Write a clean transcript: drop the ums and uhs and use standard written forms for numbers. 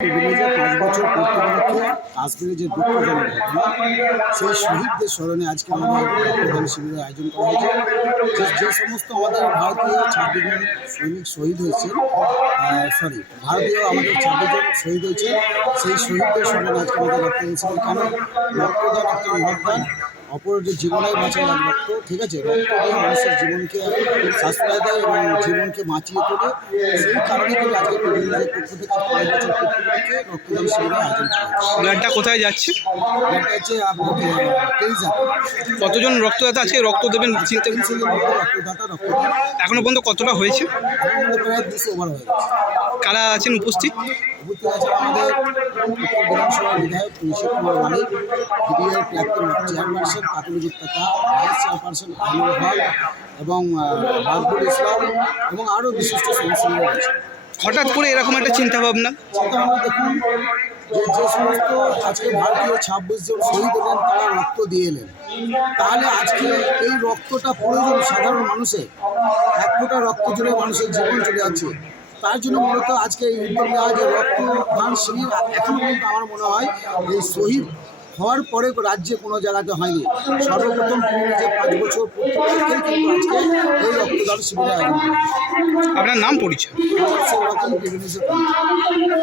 প্রিভিলেজে ৫ বছর পূর্তি উপলক্ষে কাশ্মীরে যে দুঃখজনক ঘটনা, সেই শহীদদের স্মরণে আজকে আমাদের রক্তদান শিবিরের আয়োজন করা হয়েছে। যে সমস্ত আমাদের ভারতীয় ২৬ জন সৈনিক শহীদ হয়েছেন, ভারতীয় আমাদের ২৬ জন শহীদ হয়েছেন, সেই শহীদদের স্মরণে আজকে আমাদের রক্তদান শিবির। কেন রক্তদান একটা মহৎদান, অপরের যে জীবনের বাঁচায় এক রক্ত, ঠিক আছে, রক্ত দিয়ে মানুষের জীবনকে সাশ্রয় দেয় এবং জীবনকে বাঁচিয়ে তোলে। সেই কারণে কিন্তু আজকে প্রিভিলেজের পক্ষ থেকে ৫ বছর পূর্তি উপলক্ষে রক্তদান শিবিরের আয়োজন করা হয়েছে। ব্লাডটা কোথায় যাচ্ছে? ব্লাডটা হচ্ছে আপনার 23 কতজন রক্তদাতা আজকে রক্ত দেবেন? রক্তদাতা রক্তদান এখনো পর্যন্ত কতটা হয়েছে? এখন মধ্যে প্রায় 200 ওভার হয়ে গেছে। কারা আছেন উপস্থিত? উপস্থিত আছে আমাদের উত্তর বিধানসভার বিধায়ক নিশীথ কুমার মালিক, বিডিএর প্রাক্তন chairperson Kakuli Gupta, vice chairperson Ainul Haque এবং বাবুল ইসলাম এবং আরও বিশিষ্ট সদস্যরা রয়েছে। হঠাৎ করে এরকম একটা চিন্তা ভাবনা? দেখুন, যে সমস্ত আজকে ভারতীয় ২৬ জন শহীদ হলেন, তারা রক্ত দিয়ে এলেন, তাহলে আজকে এই রক্তটা প্রয়োজন সাধারণ মানুষের। এক ফোঁটা রক্ত জুড়ে মানুষের জীবন চলে যাচ্ছে। তার জন্য মূলত আজকে এই উদ্যোগ নেওয়া, যে রক্তদান শিবির এখনও পর্যন্ত আমার মনে হয় এই শহীদ হওয়ার পরে রাজ্যে কোনো জায়গাতে হয়নি। সর্বপ্রথম যে ৫ বছর পূর্তি উপলক্ষেই কিন্তু আজকে এই রক্তদান শিবিরের আয়োজন করা। আপনার নাম পরিচয়? সেরকম প্রিভিলেজের